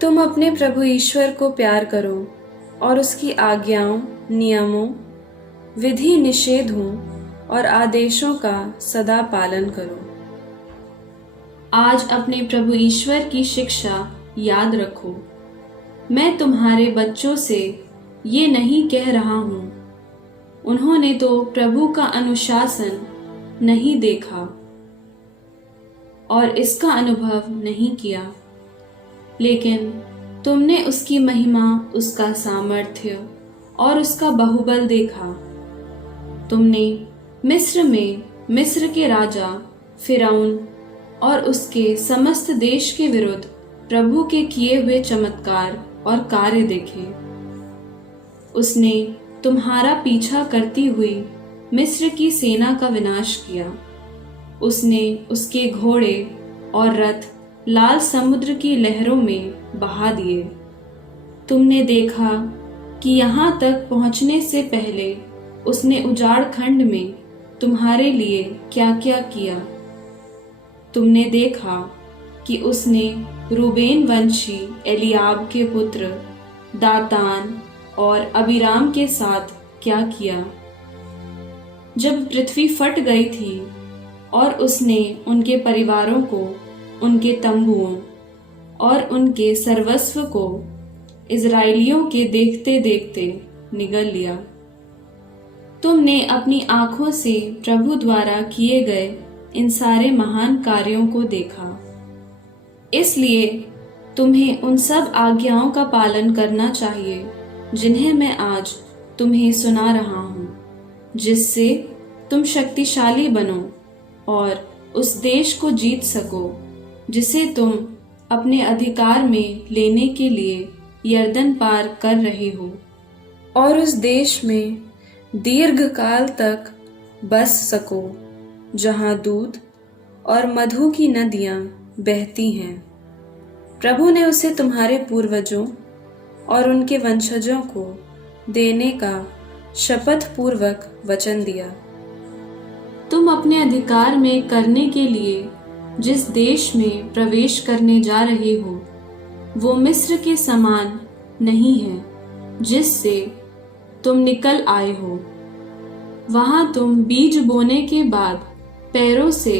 तुम अपने प्रभु ईश्वर को प्यार करो और उसकी आज्ञाओं, नियमों, विधि निषेधों और आदेशों का सदा पालन करो। आज अपने प्रभु ईश्वर की शिक्षा याद रखो। मैं तुम्हारे बच्चों से ये नहीं कह रहा हूँ, उन्होंने तो प्रभु का अनुशासन नहीं देखा और इसका अनुभव नहीं किया, लेकिन तुमने उसकी महिमा, उसका सामर्थ्य और उसका बाहुबल देखा। तुमने मिस्र में मिस्र के राजा फिरौन और उसके समस्त देश के विरुद्ध प्रभु के किए हुए चमत्कार और कार्य देखे। उसने तुम्हारा पीछा करती हुई मिस्र की सेना का विनाश किया। उसने उसके घोड़े और रथ लाल समुद्र की लहरों में बहा दिए। तुमने देखा कि यहाँ तक पहुँचने से पहले उसने उजाड़ खंड में तुम्हारे लिए क्या क्या किया। तुमने देखा कि उसने रूबेन वंशी एलियाब के पुत्र दातान और अबीराम के साथ क्या किया। जब पृथ्वी फट गई थी और उसने उनके परिवारों को, उनके तंबुओं और उनके सर्वस्व को इज़राइलियों के देखते देखते निगल लिया। तुमने अपनी आंखों से प्रभु द्वारा किए गए इन सारे महान कार्यों को देखा। इसलिए तुम्हें उन सब आज्ञाओं का पालन करना चाहिए जिन्हें मैं आज तुम्हें सुना रहा हूँ, जिससे तुम शक्तिशाली बनो और उस देश को जीत सको जिसे तुम अपने अधिकार में लेने के लिए यरदन पार कर रहे हो, और उस देश में दीर्घ काल तक बस सको जहाँ दूध और मधु की नदियाँ बहती हैं। प्रभु ने उसे तुम्हारे पूर्वजों और उनके वंशजों को देने का शपथ पूर्वक वचन दिया। तुम अपने अधिकार में करने के लिए जिस देश में प्रवेश करने जा रहे हो, वो मिस्र के समान नहीं है जिससे तुम निकल आए हो। वहाँ तुम बीज बोने के बाद पैरों से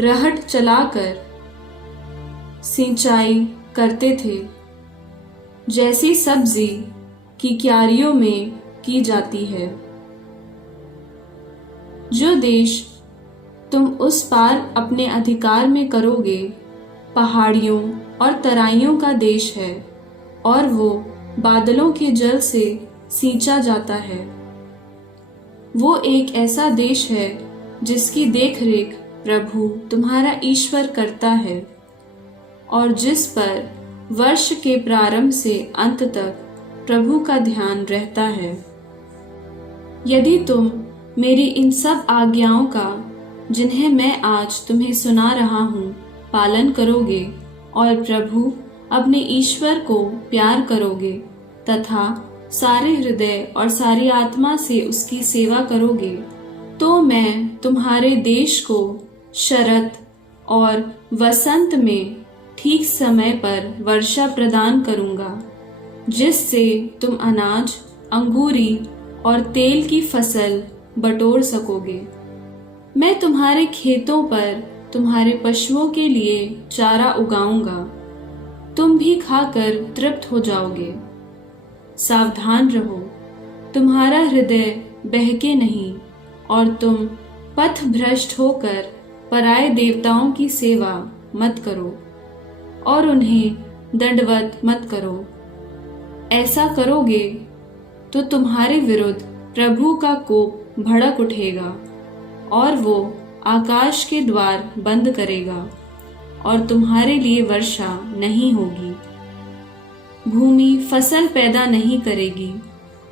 रहट चलाकर सिंचाई करते थे, जैसी सब्जी की क्यारियों में की जाती है। जो देश तुम उस पार अपने अधिकार में करोगे पहाड़ियों और तराइयों का देश है, और वो बादलों के जल से सींचा जाता है। वो एक ऐसा देश है जिसकी देखरेख प्रभु तुम्हारा ईश्वर करता है, और जिस पर वर्ष के प्रारंभ से अंत तक प्रभु का ध्यान रहता है। यदि तुम मेरी इन सब आज्ञाओं का, जिन्हें मैं आज तुम्हें सुना रहा हूँ, पालन करोगे और प्रभु अपने ईश्वर को प्यार करोगे तथा सारे हृदय और सारी आत्मा से उसकी सेवा करोगे, तो मैं तुम्हारे देश को शरत और वसंत में ठीक समय पर वर्षा प्रदान करूंगा, जिससे तुम अनाज, अंगूरी और तेल की फसल बटोर सकोगे। मैं तुम्हारे खेतों पर तुम्हारे पशुओं के लिए चारा उगाऊंगा, तुम भी खाकर तृप्त हो जाओगे। सावधान रहो, तुम्हारा हृदय बहके नहीं और तुम पथ भ्रष्ट होकर पराये देवताओं की सेवा मत करो और उन्हें दंडवत मत करो। ऐसा करोगे तो तुम्हारे विरुद्ध प्रभु का कोप भड़क उठेगा और वो आकाश के द्वार बंद करेगा और तुम्हारे लिए वर्षा नहीं होगी। भूमि फसल पैदा नहीं करेगी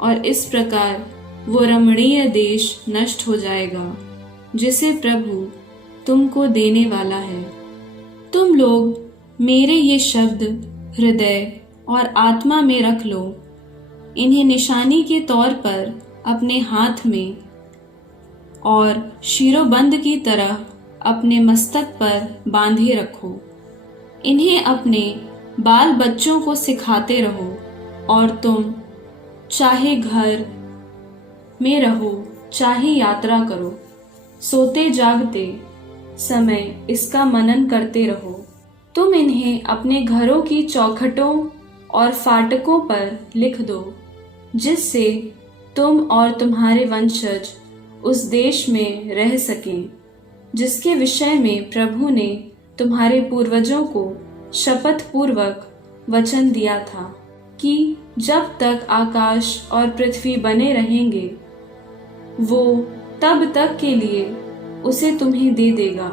और इस प्रकार वो रमणीय देश नष्ट हो जाएगा जिसे प्रभु तुमको देने वाला है। तुम लोग मेरे ये शब्द हृदय और आत्मा में रख लो, इन्हें निशानी के तौर पर अपने हाथ में और शिरोबंद की तरह अपने मस्तक पर बांधे रखो। इन्हें अपने बाल बच्चों को सिखाते रहो, और तुम चाहे घर में रहो चाहे यात्रा करो, सोते जागते समय इसका मनन करते रहो। तुम इन्हें अपने घरों की चौखटों और फाटकों पर लिख दो, जिससे तुम और तुम्हारे वंशज उस देश में रह सकें, जिसके विषय में प्रभु ने तुम्हारे पूर्वजों को शपथ पूर्वक वचन दिया था कि जब तक आकाश और पृथ्वी बने रहेंगे वो तब तक के लिए उसे तुम्हें दे देगा।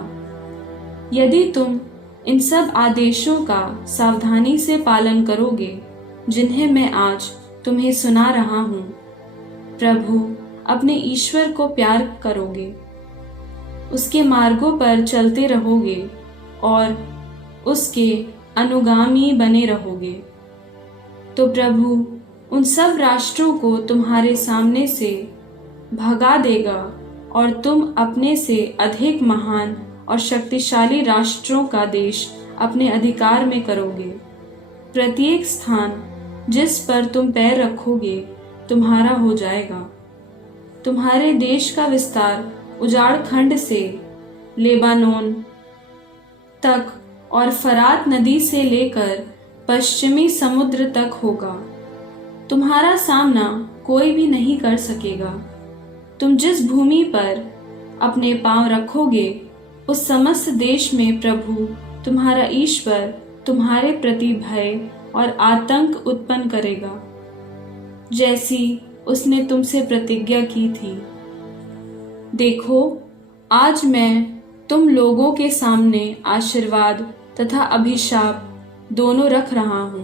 यदि तुम इन सब आदेशों का सावधानी से पालन करोगे जिन्हें मैं आज तुम्हें सुना रहा हूँ, प्रभु अपने ईश्वर को प्यार करोगे, उसके मार्गों पर चलते रहोगे और उसके अनुगामी बने रहोगे, तो प्रभु उन सब राष्ट्रों को तुम्हारे सामने से भगा देगा और तुम अपने से अधिक महान और शक्तिशाली राष्ट्रों का देश अपने अधिकार में करोगे। प्रत्येक स्थान जिस पर तुम पैर रखोगे तुम्हारा हो जाएगा। तुम्हारे देश का विस्तार उजाड़ खंड से लेबानोन तक और फरात नदी से लेकर पश्चिमी समुद्र तक होगा। तुम्हारा सामना कोई भी नहीं कर सकेगा। तुम जिस भूमि पर अपने पांव रखोगे उस समस्त देश में प्रभु तुम्हारा ईश्वर तुम्हारे प्रति भय और आतंक उत्पन्न करेगा, जैसी उसने तुमसे प्रतिज्ञा की थी। देखो, आज मैं तुम लोगों के सामने आशीर्वाद तथा अभिशाप दोनों रख रहा हूँ।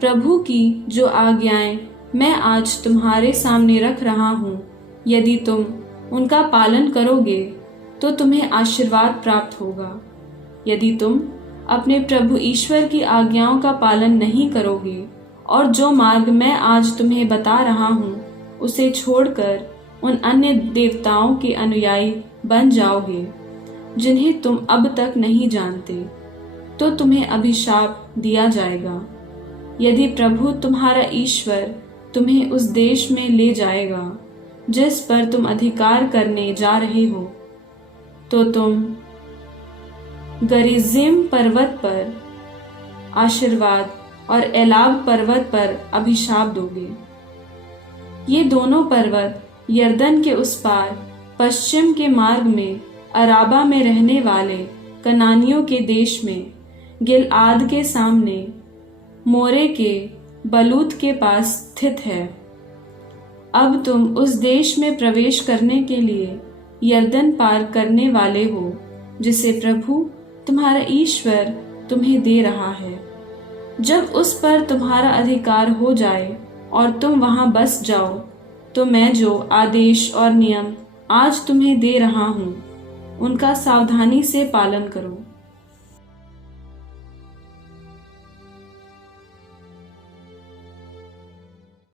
प्रभु की जो आज्ञाएं मैं आज तुम्हारे सामने रख रहा हूँ, यदि तुम उनका पालन करोगे तो तुम्हें आशीर्वाद प्राप्त होगा। यदि तुम अपने प्रभु ईश्वर की आज्ञाओं का पालन नहीं करोगे और जो मार्ग मैं आज तुम्हें बता रहा हूँ उसे छोड़कर उन अन्य देवताओं के अनुयायी बन जाओगे जिन्हें तुम अब तक नहीं जानते, तो तुम्हें अभिशाप दिया जाएगा। यदि प्रभु तुम्हारा ईश्वर तुम्हें उस देश में ले जाएगा जिस पर तुम अधिकार करने जा रहे हो, तो तुम गरिज्जिम पर्वत पर आशीर्वाद और एलाब पर्वत पर अभिशाप दोगे। ये दोनों पर्वत यरदन के उस पार पश्चिम के मार्ग में अराबा में रहने वाले कनानियों के देश में गिलआद के सामने मोरे के बलूत के पास स्थित है। अब तुम उस देश में प्रवेश करने के लिए यरदन पार करने वाले हो, जिसे प्रभु तुम्हारा ईश्वर तुम्हें दे रहा है। जब उस पर तुम्हारा अधिकार हो जाए और तुम वहां बस जाओ, तो मैं जो आदेश और नियम आज तुम्हें दे रहा हूँ उनका सावधानी से पालन करो।